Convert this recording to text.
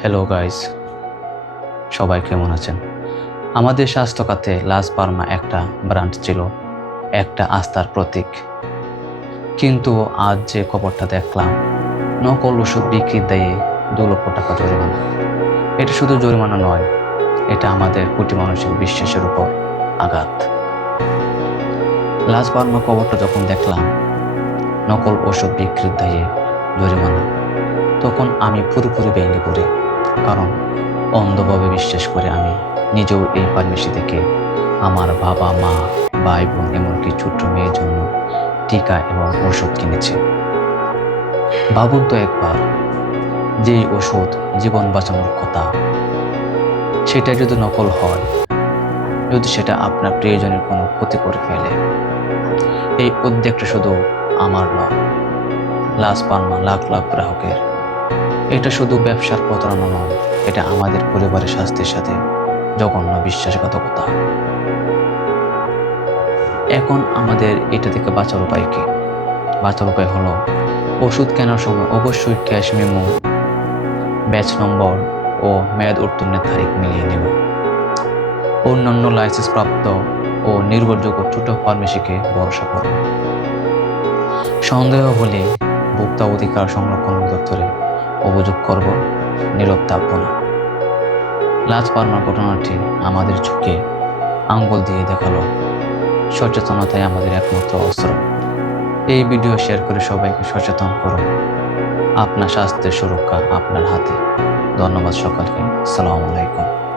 Hello guys সবাই কেমন আছেন? আমাদের স্বাস্থ্য খাতে লাস পার্মা একটা ব্র্যান্ড ছিল, একটা আস্থার প্রতীক। কিন্তু আজ যে খবরটা দেখলাম, নকল ওষুধ বিক্রির দায়ে দু লক্ষ টাকা জরিমানা। এটা শুধু জরিমানা নয়, এটা আমাদের কোটি মানুষের বিশ্বাসের উপর আঘাত। লাস পার্মা খবরটা যখন দেখলাম, নকল ওষুধ বিক্রির দায়ে জরিমানা, তখন আমি পুরোপুরি ভেঙে পড়ি কারণ অন্ধভাবে বিশ্বাস করে আমি নিজেও এই ফার্মেসি থেকে আমার বাবা, মা ভাই বোন এমনকি ছোট্ট মেয়ের জন্য টিকা এবং ওষুধ কিনেছি। ভাবুন তো একবার যেই ওষুধ জীবন বাঁচানোর কথা সেটা যদি নকল হয়, যদি সেটা আপনার প্রিয়জনের কোনো ক্ষতি করে ফেলে, এই উদ্যোগটা শুধু আমার নয় লাস পালমা লাখ লাখ গ্রাহকের এটা শুধু ব্যবসার প্রতারণা নয়, এটা আমাদের পরিবারের স্বাস্থ্যের সাথে জঘন্য বিশ্বাসঘাতকতা। এখন আমাদের এটা থেকে বাঁচার উপায় কি? বাঁচার উপায় হলো, ওষুধ কেনার সময় অবশ্যই ক্যাশ মেমো, ব্যাচ নম্বর ও মেয়াদ উত্তীর্ণের তারিখ মিলিয়ে নেব। অন্যান্য লাইসেন্স প্রাপ্ত ও নির্ভরযোগ্য ছোট ফার্মেসিকে ভরসা করুন সন্দেহ হলে ভোক্তা অধিকার সংরক্ষণ দপ্তরে অভিযোগ করব, নীরব থাকব না। লাজ পার্মার ঘটনাটি আমাদের চোখে আঙ্গুল দিয়ে দেখাল। সচেতনতাই আমাদের একমাত্র অস্ত্র। এই ভিডিও শেয়ার করে সবাইকে সচেতন করুন। আপনার স্বাস্থ্যের সুরক্ষা আপনার হাতে। ধন্যবাদ সকলকে। সালামু আলাইকুম।